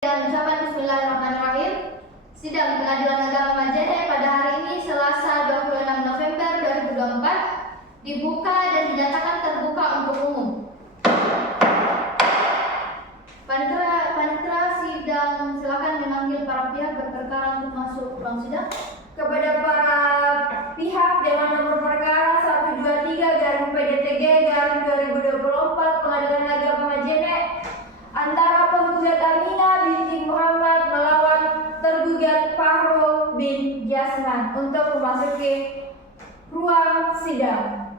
Dengan ucapan Bismillahirrahmanirrahim, sidang Pengadilan Agama Majene pada hari ini Selasa 26 November 2024 dibuka dan dinyatakan terbuka untuk umum. Panitera sidang silakan memanggil para pihak berperkara untuk masuk ruang sidang. Kepada para pihak dengan nomor perkara 123/PDTG/2024 Pengadilan Agama Majene antara penggugat Aminah binti Muhammad melawan tergugat Fahrul bin Jasman untuk memasuki ruang sidang.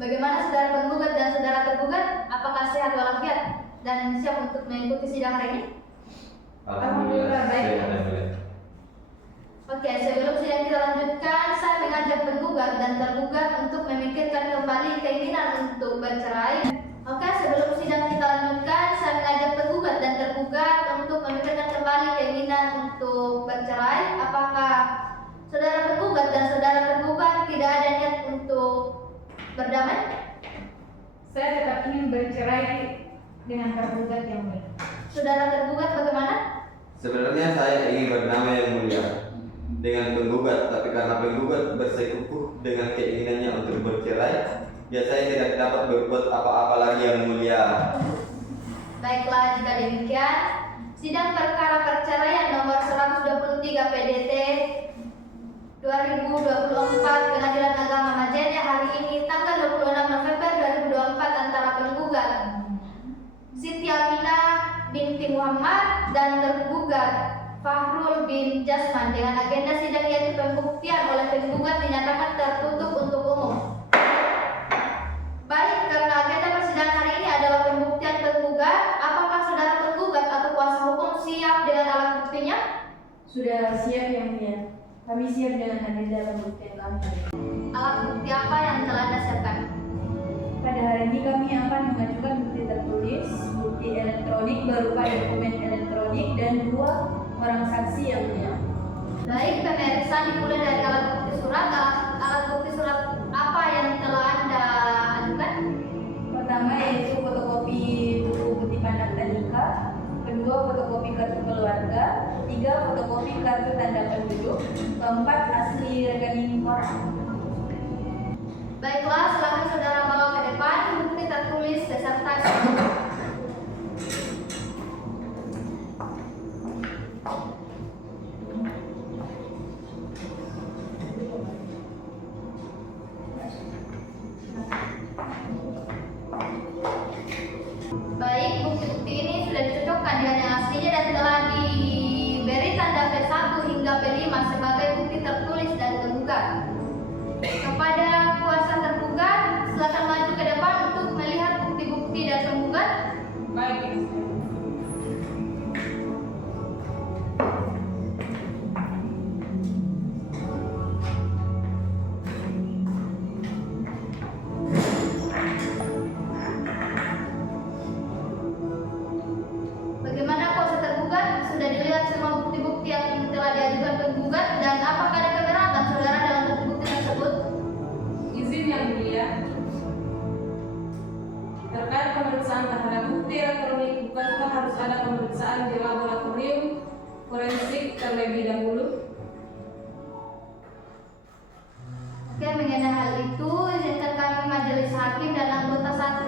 Bagaimana saudara penggugat dan saudara tergugat? Apakah sehat walafiat dan siap untuk mengikuti sidang hari ini? Alhamdulillah baik. Oke, sebelum sidang kita lanjutkan, saya mengajak penggugat dan tergugat untuk memikirkan kembali keinginan untuk bercerai. Oke, sebelum sidang kita lanjutkan, saya mengajak penggugat dan tergugat untuk memikirkan kembali keinginan untuk bercerai. Apakah saudara penggugat dan saudara tergugat tidak ada niat untuk berdamai? Saya tetap ingin bercerai dengan tergugat yang baik. Saudara tergugat bagaimana? Sebenarnya saya ingin berdamai yang mulia dengan penggugat, tapi karena penggugat bersikukuh dengan keinginannya untuk bercerai, saya tidak dapat berbuat apa-apa lagi yang mulia. Baiklah, jika demikian, sidang perkara perceraian nomor 123 PDT 2024 Pengadilan Agama Majene hari ini tanggal 26 November 2024 antara penggugat Siti Aminah binti Muhammad dan tergugat Fahrul bin Jasman dengan agenda sidang yaitu pembuktian oleh penggugat dinyatakan tertutup untuk umum. Baik, karena agenda persidangan hari ini adalah pembuktian penggugat, apakah saudara penggugat atau kuasa hukum siap dengan alat buktinya? Sudah siap yang mulia. Kami siap dengan agenda pembuktian kami. Alat bukti apa yang telah Anda siapkan? Pada hari ini kami akan mengajukan bukti tertulis, bukti elektronik berupa dokumen elektronik dan 2 orang saksi yang mulia. Baik, pemeriksaan dimulai dari alat bukti surat. Alat bukti surat apa yang telah Anda ajukan? Pertama yaitu fotokopi buku kutipan akta nikah, kedua fotokopi kartu keluarga, 3 fotokopi kartu tanda penduduk, 4 asli rekening koran. Baiklah, silakan saudara bawa ke depan bukti tertulis beserta spanduk. Baik, bukti-bukti ini sudah dicocokkan dengan yang aslinya dan telah diberi tanda P1 hingga P5 sebagai bukti tertulis dan penggugat. Kepada kuasa tergugat, silakan maju ke depan untuk melihat bukti-bukti dan penggugat. Baik. Bagaimana kuasa tergugat? Sudah dilihat semua bukti-bukti yang telah diajukan penggugat dan apakah ada keberatan saudara dalam bukti-bukti tersebut? Izin yang mulia, terkait pemeriksaan terhadap bukti elektronik, bukankah harus ada pemeriksaan di laboratorium forensik terlebih dahulu? Oke, mengenai hal itu, izinkan kami majelis hakim dan anggota 1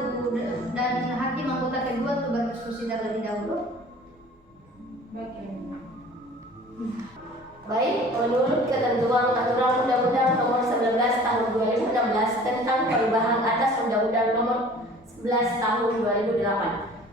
dan hakim anggota kedua untuk berdiskusi terlebih dahulu. Baik, yang mulia. Baik, menurut ketentuan Aturan Undang-Undang Nomor 19 Tahun 2016 tentang perubahan atas Undang-Undang Nomor 11 Tahun 2008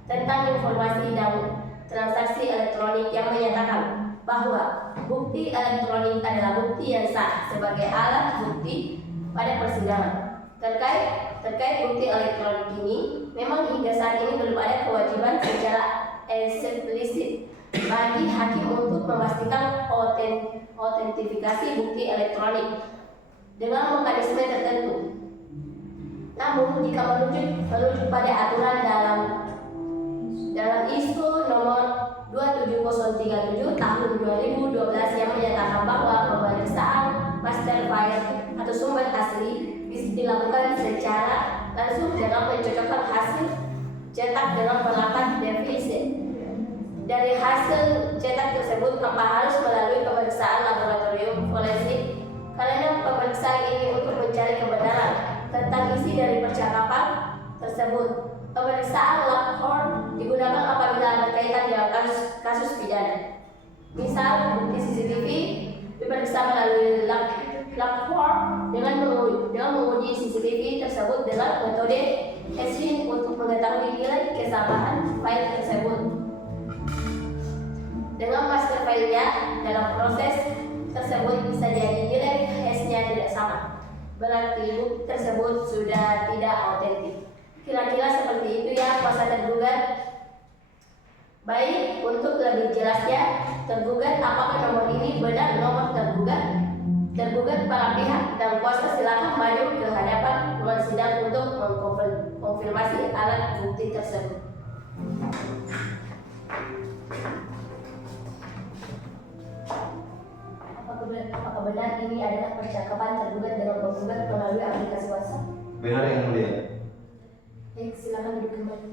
tentang informasi dan transaksi elektronik yang menyatakan bahwa bukti elektronik adalah bukti yang sah sebagai alat bukti pada persidangan. Terkait bukti elektronik ini, memang hingga saat ini belum ada kewajiban secara eksplisit bagi hakim untuk memastikan autentifikasi bukti elektronik dengan mekanisme tertentu. Namun, jika merujuk pada aturan dalam ISO nomor 27037 tahun 2012 yang menyatakan bahwa pemeriksaan master file atau sumber asli dilakukan secara langsung dalam mencocokkan hasil cetak dengan peralatan defisit. Dari hasil cetak tersebut, tanpa harus melalui pemeriksaan laboratorium forensik karena pemeriksaan ini untuk mencari kebenaran tentang isi dari percakapan tersebut. Pemeriksaan lapor digunakan apabila berkaitan dengan kasus pidana. Misal, bukti CCTV diperiksa melalui lapor dengan menguji CCTV tersebut dengan metode hashing untuk mengetahui nilai kesamaan file tersebut. Dengan master filenya dalam proses tersebut bisa jadi nilai hashnya tidak sama, berarti bukti tersebut sudah tidak autentik. Kira-kira seperti itu ya kuasa tergugat. Baik, untuk lebih jelasnya, tergugat apakah nomor ini benar nomor tergugat? Tergugat para pihak dan kuasa silakan maju ke hadapan ruang sidang untuk mengkonfirmasi alat bukti tersebut. Apakah benar ini adalah percakapan tergugat dengan penggugat melalui aplikasi WhatsApp? Benar yang mulia. Baik, silakan duduk kembali.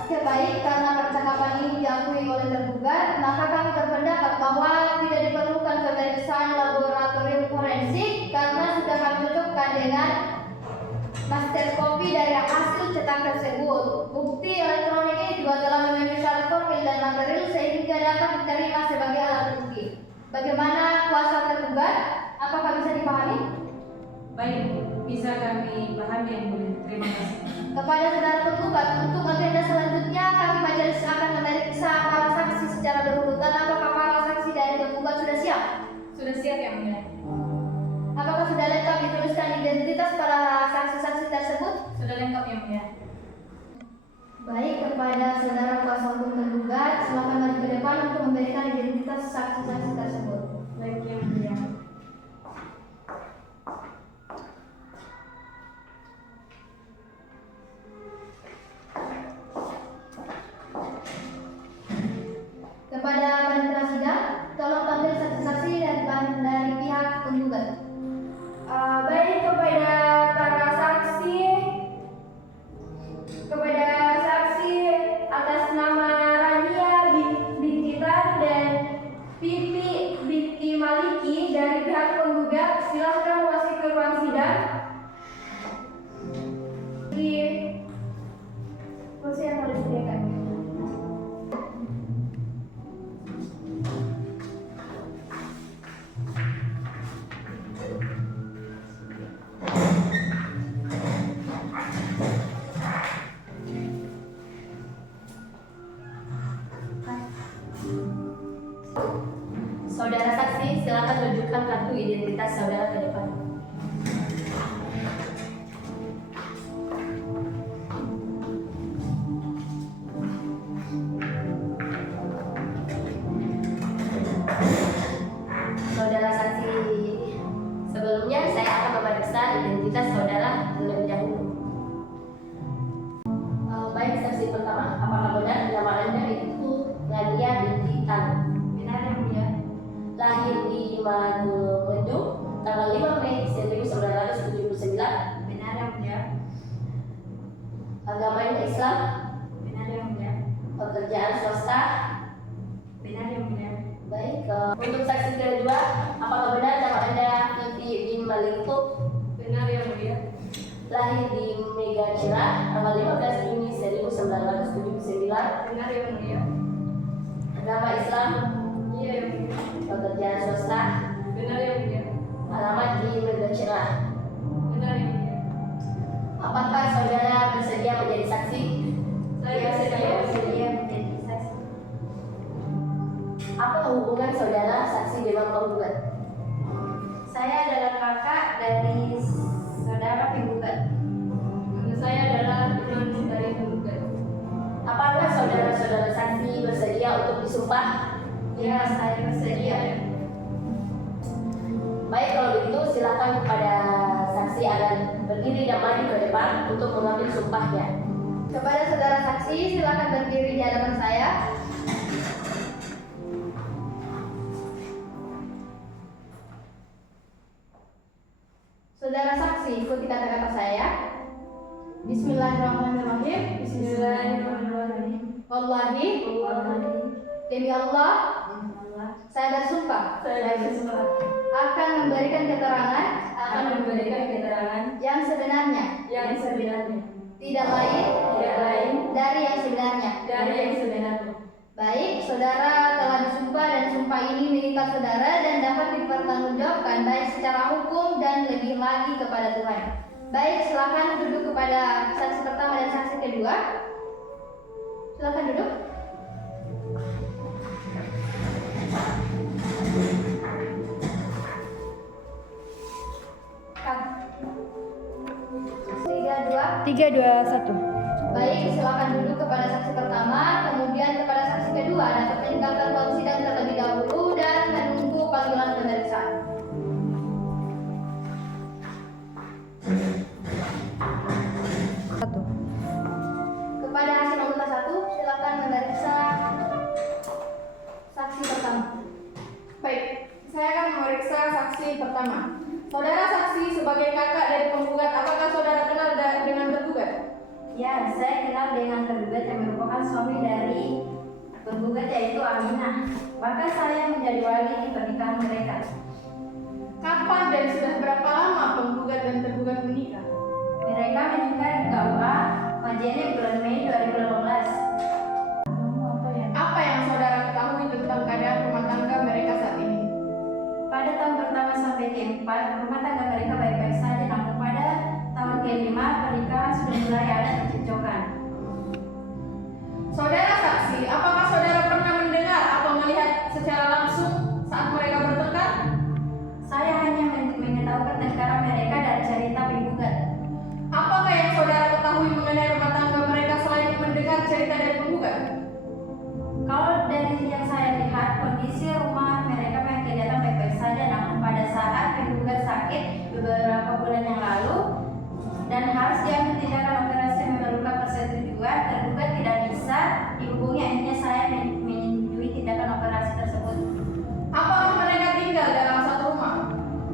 Oke, baik, karena percakapan ini diakui oleh tergugat, maka kami berpendapat bahwa tidak diperlukan pemeriksaan laboratorium forensik karena sudah kami cocokkan dengan master copy dari hasil cetak tersebut. Bukti elektronik ini juga telah memenuhi syarat formil dan material sehingga dapat diterima sebagai alat bukti. Bagaimana kuasa tergugat? Apakah bisa dipahami? Baik, bisa kami pahami yang mulia. Terima kasih. Kepada saudara tergugat, untuk agenda selanjutnya kami majelis akan memeriksa para saksi secara berurutan. Apakah para saksi dari tergugat sudah siap? Sudah siap yang mulia. Apakah sudah lengkap dituliskan identitas para saksi-saksi tersebut? Sudah lengkap yang mulia. Baik, kepada saudara kuasa hukum tergugat, silakan maju ke depan untuk memberikan identitas saksi-saksi tersebut. Baik yang mulia. Kepada panitia sidang, tolong panggil saksi-saksi dari pihak penggugat. Baik, kepada para saksi atas nama Rania Bintitan dan Binti Maliki dari pihak penggugat, silahkan masuk ke ruang sidang. Di kursi yang harus disediakan. Saudara saksi, silakan tunjukkan kartu identitas saudara ke depan. Saudara saksi, sebelumnya saya akan memeriksa identitas saudara terlebih dahulu. Baik, saksi pertama, apakah benar nama Anda itu Rania binti Tan? Benar yang mulia. Lahir di Magelanjo tanggal 5 Mei 1979. Benar yang mulia. Agamanya Islam. Benar yang mulia. Pekerjaan swasta. Benar yang mulia. Baik, untuk saksi kedua, apakah benar nama Anda Vivi bin Maliko? Benar yang mulia. Lahir di Megacira tanggal 15 Juni 1979. Benar yang mulia. Agama Islam. Iya yang mulia. Pekerjaan swasta. Benar yang mulia. Alamat di Megacira. Benar yang mulia. Apakah saudara bersedia menjadi saksi? Saya bersedia. menjadi saksi. Apa hubungan saudara saksi dengan penggugat? Saya adalah kakak dari saudara penggugat. Saya adalah teman dari penggugat. Apakah saudara-saudara saksi bersedia untuk disumpah? Ya, saya bersedia. Baik, kalau begitu silakan kepada saksi akan berdiri dan maju ke depan untuk mengambil sumpahnya. Kepada saudara saksi, silakan berdiri di hadapan saya. Saudara saksi, ikuti kata-kata saya. Bismillahirrahmanirrahim. Bismillahirrahmanirrahim. Wallahi, demi Allah, saya bersumpah Saya bersumpah akan memberikan keterangan akan memberikan keterangan yang sebenarnya, yang sebenarnya, tidak lain tidak lain dari yang sebenarnya. dari yang sebenarnya. Baik, saudara telah disumpah dan sumpah ini mengikat saudara dan dapat dipertanggungjawabkan baik secara hukum dan lebih lagi kepada Tuhan. Baik, silakan duduk kepada saksi pertama dan saksi kedua. Silakan duduk. Tiga, dua. 3, 2, 1. Baik, silakan duduk kepada saksi pertama, kemudian kepada saksi kedua dapat meninggalkan ruang sidang terlebih dahulu dan menunggu panggilan pemeriksaan. Kepada hakim anggota 1, silakan memeriksa saksi pertama. Baik, saya akan memeriksa saksi pertama. Saudara saksi sebagai kakak dari penggugat, apakah saudara kenal dengan tergugat? Ya, saya kenal dengan tergugat yang merupakan suami dari penggugat yaitu Aminah. Bahkan saya menjadi wali di pernikahan mereka. Kapan dan sudah berapa lama penggugat dan tergugat menikah? Mereka menikah di KUA Majene bulan Mei 2018. Apa yang saudara ketahui tentang keadaan rumah tangga mereka saat ini? Pada tahun pertama sampai ke-4, rumah tangga mereka baik-baik saja, namun pada tahun ke-5 pernikahan sudah mulai ada percekcokan. Saudara saksi, apakah saudara pernah mendengar atau melihat secara langsung saat mereka bertengkar? Saya hanya mengetahui pertengkaran mereka dari cerita penggugat. Apakah yang saudara ketahui mengenai rumah tangga mereka selain mendengar cerita dari penggugat? Kalau dari yang saya lihat, kondisi rumah mereka memang kelihatan baik-baik saja, namun pada saat penggugat sakit beberapa bulan yang lalu dan harus diambil tindakan operasi yang memerlukan persetujuan, tergugat tidak bisa dihubungi. Akhirnya saya menyetujui tindakan operasi tersebut. Apakah mereka tinggal dalam satu rumah?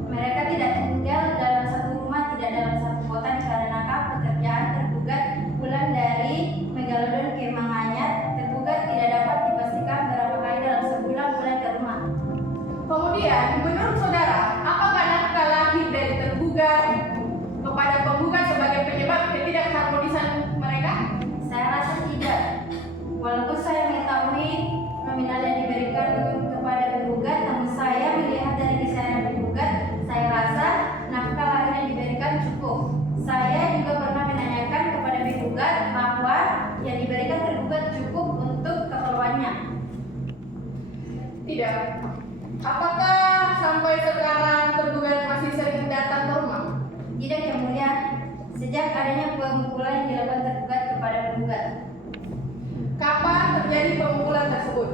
Mereka tidak tinggal dalam satu rumah, tidak dalam satu kota dikarenakan pekerjaan tergugat pulang dari Megalodon ke Manganyar. Tergugat tidak dapat dipastikan berapa kali dalam sebulan pulang ke rumah. Kemudian, menurut saudara, apakah nafkah lahir dari tergugat kepada penggugat sebagai penyebab ketidakharmonisan mereka? Saya rasa tidak. Walaupun saya mengetahui nominal yang diberikan kepada penggugat, namun saya melihat dari kesayangan penggugat, saya rasa nafkah lahir yang diberikan cukup. Saya juga pernah menanyakan kepada penggugat bahwa yang diberikan tergugat cukup untuk keperluannya. Tidak. Apakah sampai sekarang tergugat masih sering datang ke rumah? Tidak, yang mulia. Sejak adanya pemukulan yang dilakukan tergugat kepada penggugat. Kapan terjadi pemukulan tersebut?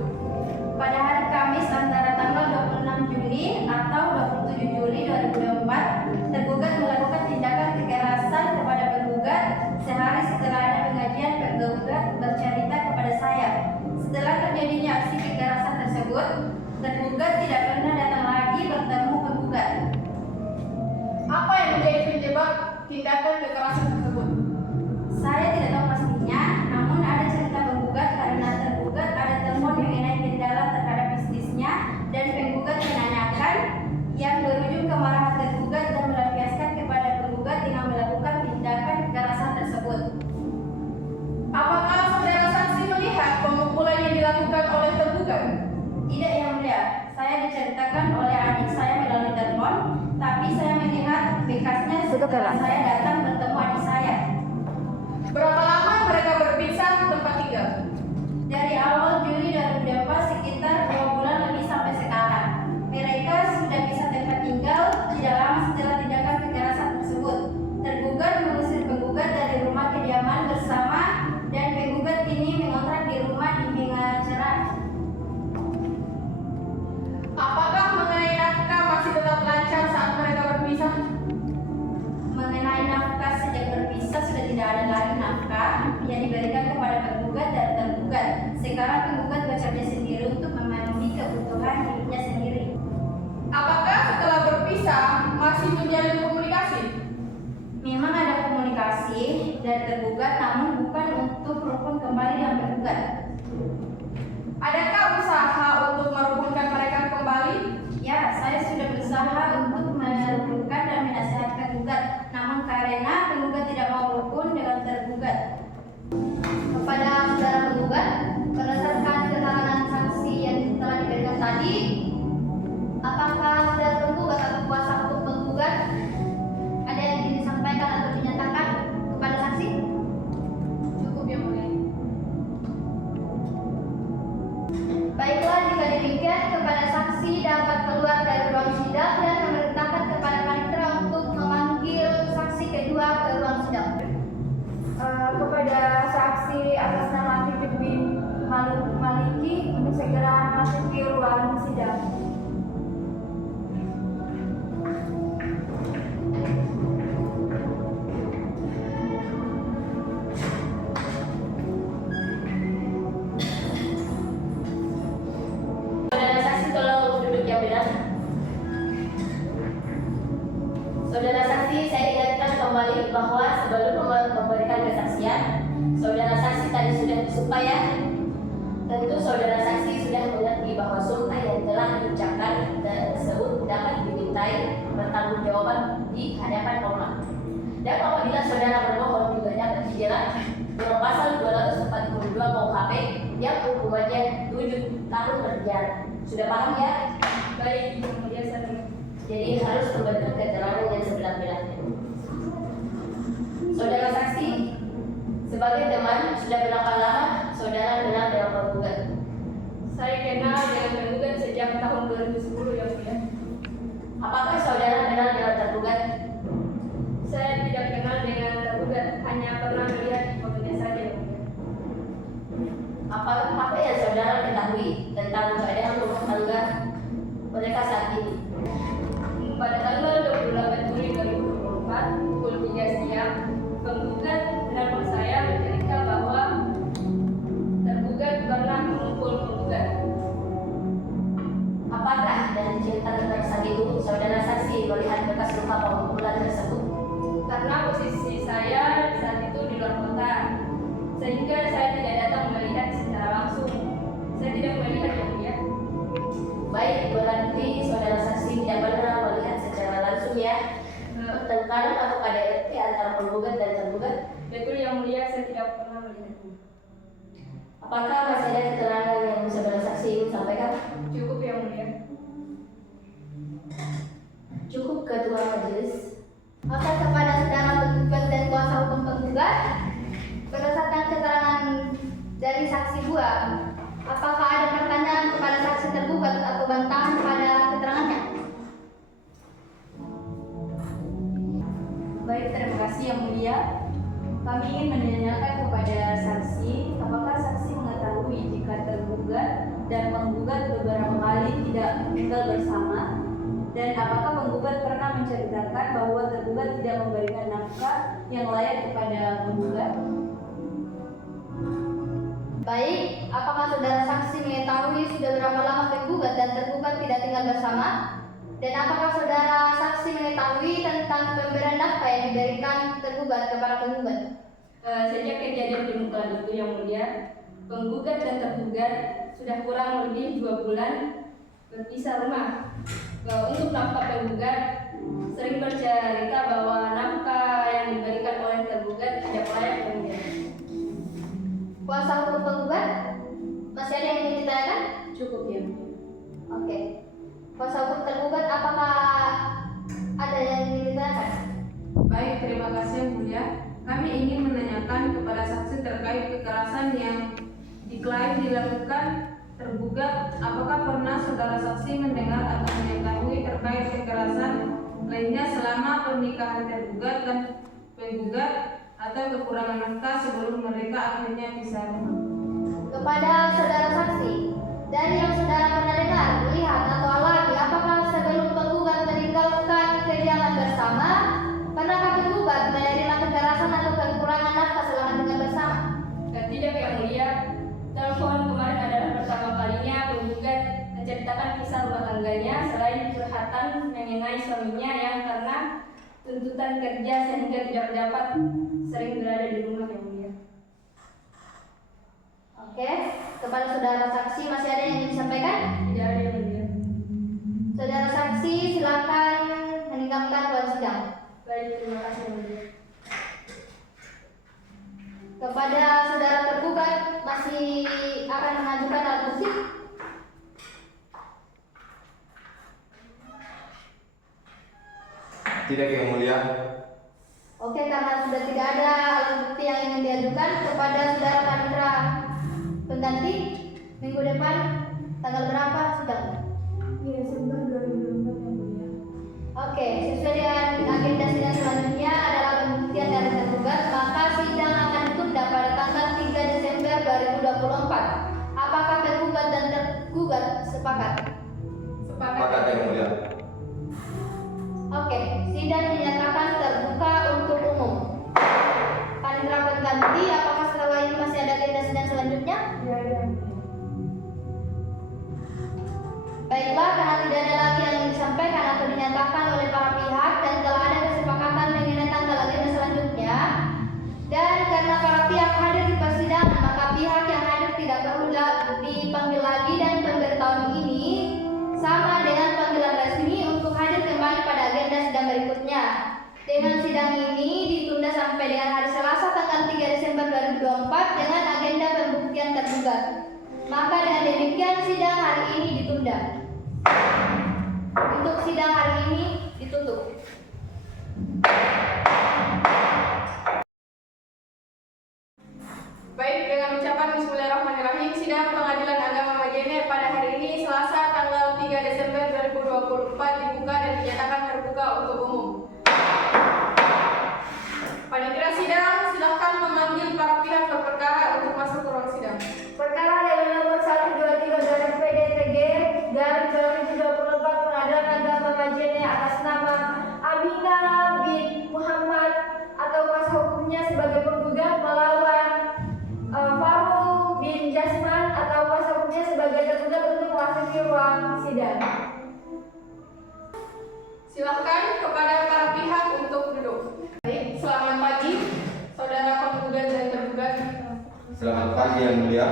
Pada hari Kamis antara tanggal 26 Juli atau 27 Juli 2024, tergugat melakukan tindakan kekerasan kepada penggugat sehari setelah ada pengajian. Penggugat bercerita kepada saya. Setelah terjadinya aksi kekerasan tersebut, tergugat tidak pernah datang lagi bertemu penggugat. Apa yang menjadi penyebab tindakan kekerasan tersebut? Saya tidak tahu pastinya, namun ada cerita penggugat karena tergugat ada temuan mengenai kendala terhadap bisnisnya dan penggugat menanyakan yang berujung kemarahan tergugat dan melampiaskan kepada penggugat dengan melakukan tindakan kekerasan tersebut. Apakah saudara saksi melihat pemukulan yang dilakukan oleh tergugat? Tidak, yang mulia. Saya diceritakan oleh adik saya melalui telepon, tapi saya melihat bekasnya setelah saya datang bertemu adik saya. Berapa lama mereka berpisah tempat tinggal? Dari awal Juli 2024 sekitar 2 bulan lebih sampai sekarang. Mereka sudah bisa tempat tinggal tidak lama setelah tindakan kekerasan tersebut. Tergugat mengusir penggugat dari rumah kediaman bersama dan penggugat kini mengontrak di rumah di Mingacerai. Apakah mengenai nafkah masih tetap lancar saat mereka berpisah? Mengenai dari tergugat, namun bukan untuk rukun kembali yang tergugat. Adakah usaha untuk merukunkan mereka kembali? Ya, saya sudah berusaha untuk merukunkan dan menasihatkan tergugat, namun karena tergugat tidak mau rukun dengan tergugat. Kepada saudara penggugat, berdasarkan keterangan saksi yang telah diberikan tadi, apakah saudara penggugat atau kuasa hukum penggugat ada yang ingin disampaikan atau dinyatakan kepada saksi? Cukup yang mulia. Baiklah, jika demikian, kepada saksi dapat keluar dari ruang sidang dan memerintahkan kepada panitera untuk memanggil saksi kedua ke ruang sidang. Kepada saksi atas nama Pipit bin Maliki untuk segera masuk ke ruang sidang. Saudara saksi tolong duduk yang benar. Saudara saksi, saya ingatkan kembali bahwa sebelum memberikan kesaksian, saudara saksi tadi sudah supaya tentu saudara saksi sudah mengerti bahwa sumpah yang telah diucapkan tersebut dapat dimintai pertanggungjawaban di hadapan Allah. Dan apabila saudara berbohong juga dapat dijerat dengan pasal 242 KUHP yang hukumannya 7 tahun penjara. Sudah paham ya? Baik, yang mulia saya. Jadi harus memberikan keterangan yang sebenar-benarnya. Saudara saksi, sebagai teman, sudah berapa lama saudara kenal dengan penggugat? Saya kenal dengan penggugat sejak tahun 2010 yang mulia. Apakah saudara kenal dengan tergugat? Saya tidak kenal dengan tergugat, hanya pernah melihat fotonya saja yang mulia. Apa yang saudara ketahui tentang keadaan rumah tangga mereka saat ini? Pada tanggal 28 Juli 2024 pukul 3 siang, penggugat menelpon saya bercerita bahwa tergugat pernah memukul penggugat. Apakah dari cerita tentang saat itu saudara saksi melihat bekas luka pemukulan tersebut? Karena posisi saya saat itu di luar kota, sehingga saya tidak datang melihat secara langsung. Saya tidak melihat yang mulia. Baik, berarti saudara saksi tidak pernah melihat secara langsung ya pertengkaran atau KDRT antara penggugat dan tergugat. Betul yang mulia, saya tidak pernah melihatnya. Apakah masih ada keterangan yang saudara saksi ingin sampaikan? Cukup yang mulia. Cukup ketua majelis. Maka kepada saudara penggugat dan kuasa hukum penggugat, berdasarkan keterangan dari saksi dua, apakah ada pertanyaan kepada saksi tergugat atau bantahan pada keterangannya? Baik, terima kasih yang mulia. Kami ingin menanyakan kepada saksi, apakah saksi mengetahui jika tergugat dan penggugat beberapa kali tidak tinggal bersama, dan apakah penggugat pernah menceritakan bahwa tergugat tidak memberikan nafkah yang layak kepada penggugat? Baik, apakah saudara saksi mengetahui sudah berapa lama penggugat dan tergugat tidak tinggal bersama? Dan apakah saudara saksi mengetahui tentang pemberian nafkah yang diberikan tergugat kepada penggugat? Sejak kejadian pemukulan itu yang mulia, penggugat dan tergugat sudah kurang lebih 2 bulan berpisah rumah. Untuk nafkah penggugat sering bercerita bahwa nafkah yang diberikan oleh tergugat tidak layak yang mulia. Kuasa hukum penggugat, masih ada yang ingin ditanyakan? Cukup ya. Oke. Kuasa hukum tergugat, apakah ada yang ingin ditanyakan? Baik, terima kasih yang mulia. Kami ingin menanyakan kepada saksi terkait kekerasan yang diklaim dilakukan tergugat. Apakah pernah saudara saksi mendengar atau mengetahui terkait kekerasan lainnya selama pernikahan tergugat dan penggugat atau kekurangan nafkah sebelum mereka akhirnya pisah rumah? Kepada saudara saksi, dari yang saudara pernah dengar, lihat atau alami, apakah sebelum penggugat meninggalkan kediaman bersama, pernahkah penggugat menerima kekerasan atau kekurangan nafkah selama tinggal bersama? Tidak yang mulia, telepon kemarin adalah pertama kalinya penggugat menceritakan kisah rumah tangganya selain curhatan mengenai suaminya yang karena tuntutan kerja sehingga tidak dapat sering berada di rumah, Yang Mulia. Oke, kepada saudara saksi masih ada yang ingin disampaikan? Tidak ada, Yang Mulia. Saudara saksi silakan meninggalkan ruang sidang. Baik, terima kasih, Yang Mulia. Kepada saudara tergugat masih akan mengajukan alat bukti? Tidak, Yang Mulia. Oke, karena sudah tidak ada alat bukti yang ingin diajukan kepada saudara panitera pengganti, minggu depan tanggal berapa sidang? Desember 2024 Yang Mulia. Oke, sesuai dengan agenda sidang selanjutnya adalah pembuktian dari tergugat, maka sidang akan ditunda pada tanggal 3 Desember 2024. Apakah tergugat dan tergugat sepakat? Sepakat, Yang Mulia. Oke, sidang dinyatakan terbuka untuk umum. Panitera pengganti, apakah setelah ini masih ada agenda sidang selanjutnya? Tidak ada Yang Mulia. Baiklah, karena tidak ada lagi yang ingin disampaikan atau dinyatakan oleh para pihak dan telah ada kesepakatan mengenai tanggal agenda selanjutnya, dan karena para pihak hadir di persidangan, maka pihak yang hadir tidak perlu dipanggil lagi dan pemberitahuan ini sama dengan panggilan resmi untuk hadir kembali pada agenda sidang berikutnya. Dengan sidang ini ditunda sampai dengan hari Selasa tanggal 3 Desember 2024 dengan agenda pembuktian tergugat. Maka dengan demikian sidang hari ini ditunda. Untuk sidang hari ini ditutup. Baik, dengan ucapan Bismillahirrahmanirrahim, sidang Pengadilan Agama Majene pada hari ini Selasa tanggal 3 Desember 2024 dibuka dan dinyatakan terbuka untuk umum. Panitia sidang silakan memanggil para pihak berperkara untuk masuk ke ruang sidang. Perkara dengan nomor 123 dari PDTG garis 2024 Pengadilan Agama Majene atas nama Amina bin Muhammad atau kuasa hukumnya sebagai penggugat melawan Farul bin Jasman atau kuasa hukumnya sebagai tergugat untuk memasuki ruang sidang. Silakan kepada para pihak untuk duduk. Baik, selamat pagi, saudara penggugat dan tergugat. Selamat pagi, Yang Mulia.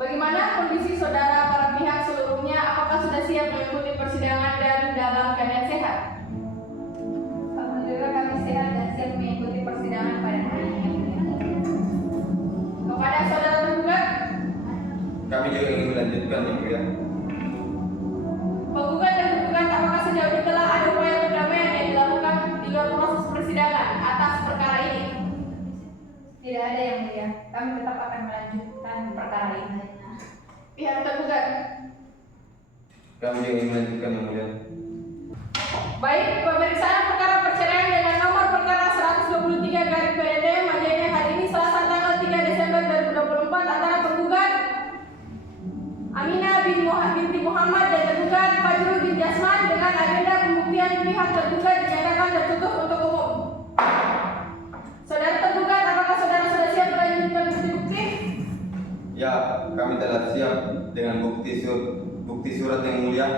Bagaimana kondisi saudara para pihak seluruhnya? Apakah sudah siap mengikuti persidangan dan dalam keadaan sehat? Alhamdulillah kami sehat dan siap mengikuti persidangan pada hari ini. Kepada saudara tergugat, Kami juga ingin melanjutkan, Yang Mulia. penggugat dan tergugat, apakah sejauh ini telah ada upaya perdamaian yang dilakukan di luar proses persidangan atas perkara ini? Tidak ada, Yang Mulia. Kami tetap akan melanjutkan perkara ini. Pihak tergugat. Kami juga ingin melanjutkan, Yang Mulia. Baik, pemeriksaan perkara perceraian dengan nomor perkara 123 garis PDT Majene hari ini Selasa tanggal 3 Desember 2024 antara penggugat Amina binti Muhammad dan tergugat Fajrul bin Jasman dengan agenda pembuktian pihak tergugat dinyatakan tertutup untuk umum. Saudara tergugat, apakah saudara sudah siap melanjutkan bukti-bukti? Ya, kami telah siap dengan bukti surat, Yang Mulia.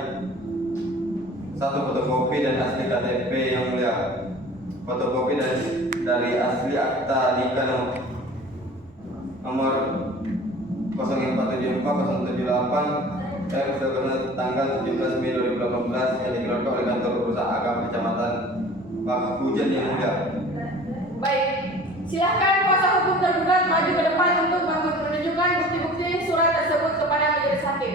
Satu fotokopi dan asli KTP, Yang Mulia. Fotokopi dari asli akta nikah nomor 0474-078 tanggal 17 Mei 2018 yang dikeluarkan oleh kantor urusan agama Kecamatan Pakujan, Yang Mulia. Baik, silakan kuasa hukum tergugat maju ke depan untuk menunjukkan bukti-bukti surat tersebut kepada majelis hakim.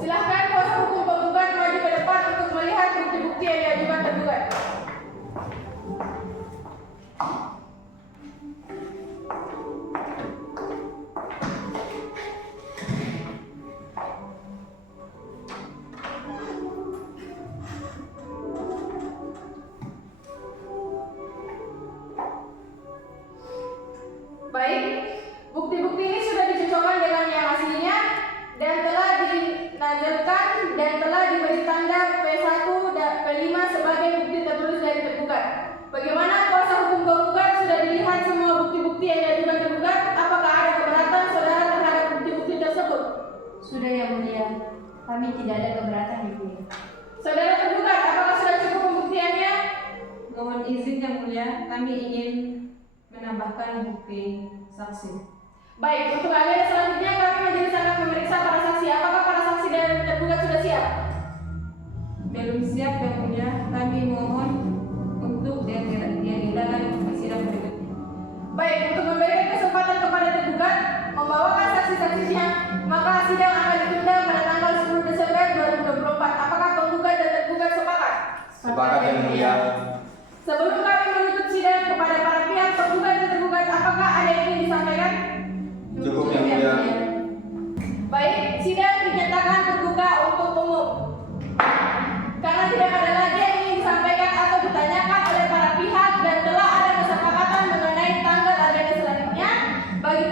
Silakan kuasa hukum penggugat maju ke depan untuk melihat bukti-bukti yang diajukan tergugat. kami ingin menambahkan bukti saksi. Baik, untuk agenda selanjutnya kami majelis akan memeriksa para saksi. Apakah para saksi dan tergugat sudah siap? Belum siap yang mulia, kami mohon untuk diadakan sidang berikutnya. Baik, untuk memberikan kesempatan kepada tergugat membawakan saksi-saksinya, maka sidang akan ditunda pada tanggal 10 Desember 2024. Apakah penggugat dan tergugat sepakat? Sepakat yang mulia. Sebelum kami menutup sidang kepada para pihak penggugat dan tergugat, apakah ada yang ingin disampaikan? Cukup yang mulia. Baik, sidang dinyatakan terbuka untuk umum. Karena tidak ada lagi yang ingin disampaikan atau ditanyakan oleh para pihak dan telah ada kesepakatan mengenai tanggal agenda selanjutnya bagi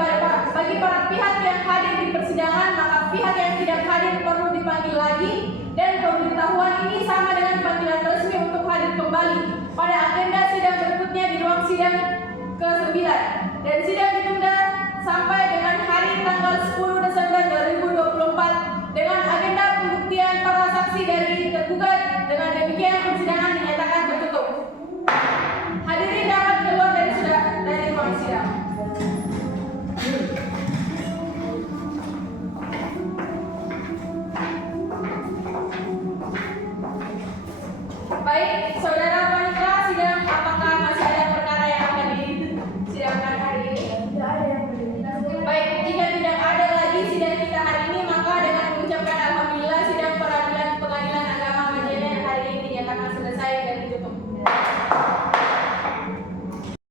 para pihak yang hadir di persidangan, maka pihak yang tidak hadir perlu dipanggil lagi dan pemberitahuan ini sama dengan panggilan resmi untuk hadir kembali pada agenda sidang berikutnya di ruang sidang ke-9 dan sidang ditunda sampai dengan hari tanggal 10 Desember 2024 dengan agenda pembuktian para saksi dari tergugat. Dengan demikian persidangan dinyatakan tertutup. Hadirin dapat keluar dari ruang sidang. Baik, saudara